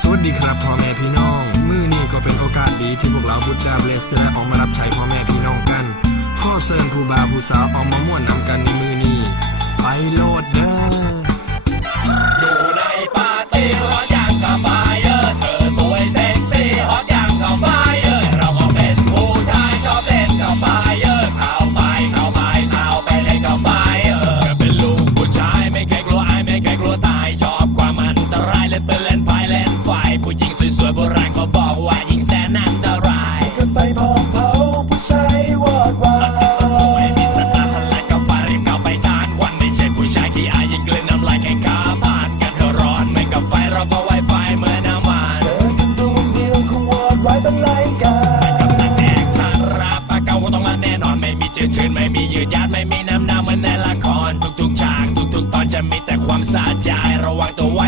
สวัสดีครับพ่อแม่พี่น้อง มื้อนี้ก็เป็นโอกาสดีที่พวกเราบุตรดาวเลสจะได้ออกมารับใช้พ่อแม่พี่น้องกันข้อเสริญผู้บาผู้สาวออกมาม่วนนำกันในมื้อนี้ไปโลดเด้อ ความสะใจระวังตัว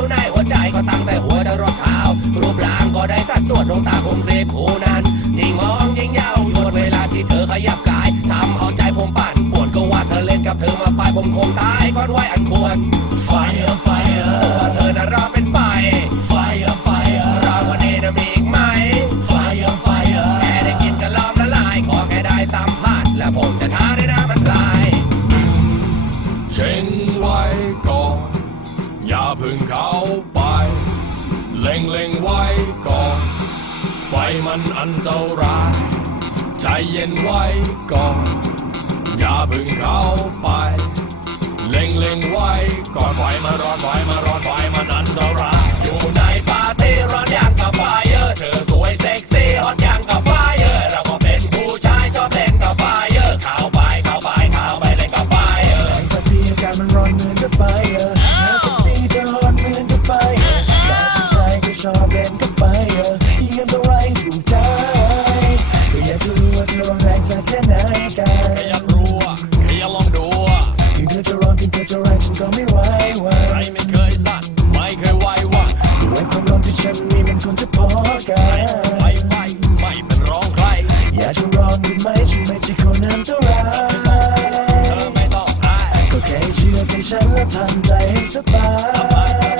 อยู่ในหัวใจก็ตั้งแต่หัวจะรดเท้ารูปร่างก็ได้สัดส่วนดวงตาคมเรียบคู่นั้นยิ่งมองยิ่งยาวหยดเวลาที่เธอขยับกายทำเอาใจผมปั่นปวดก็ว่าเธอเล่นกับเธอมาไปผมคงตายก่อนไหวอันควร งเล็งไว้ก่อน ไฟมันอันตรายใจเย็นไว้ก่อน อย่าบึงเข้าไป เล็งเล็งไว้ก่อนไฟมารอนไฟมารอ ยังต้องไรถูใจอยากรู้ว่าเธอร้อนแรงสักแค่ไหนกันอยากรู้อยาลองดูถึงเอจะร้อนถึงเอจะแรงฉันก็ไม่ไหวว่าไม่เคยสั่ไม่เคยไหวว่าด้วยความร้อนที่ฉันมีมันคงจะพอกัไม่ไม่ไม่เป็นร้องใคร อยากจะร้องหรือไม่ฉัใช่คนนั้นเท่าไรเธอไม่ต้องอายก็แค่เชื่อในฉันและทำใจให้สบาย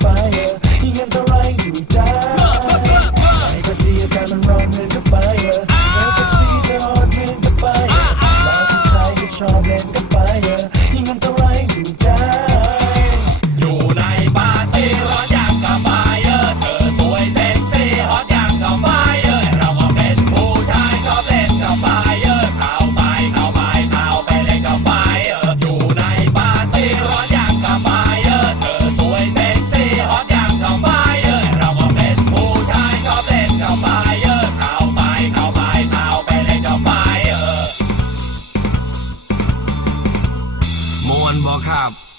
ครับ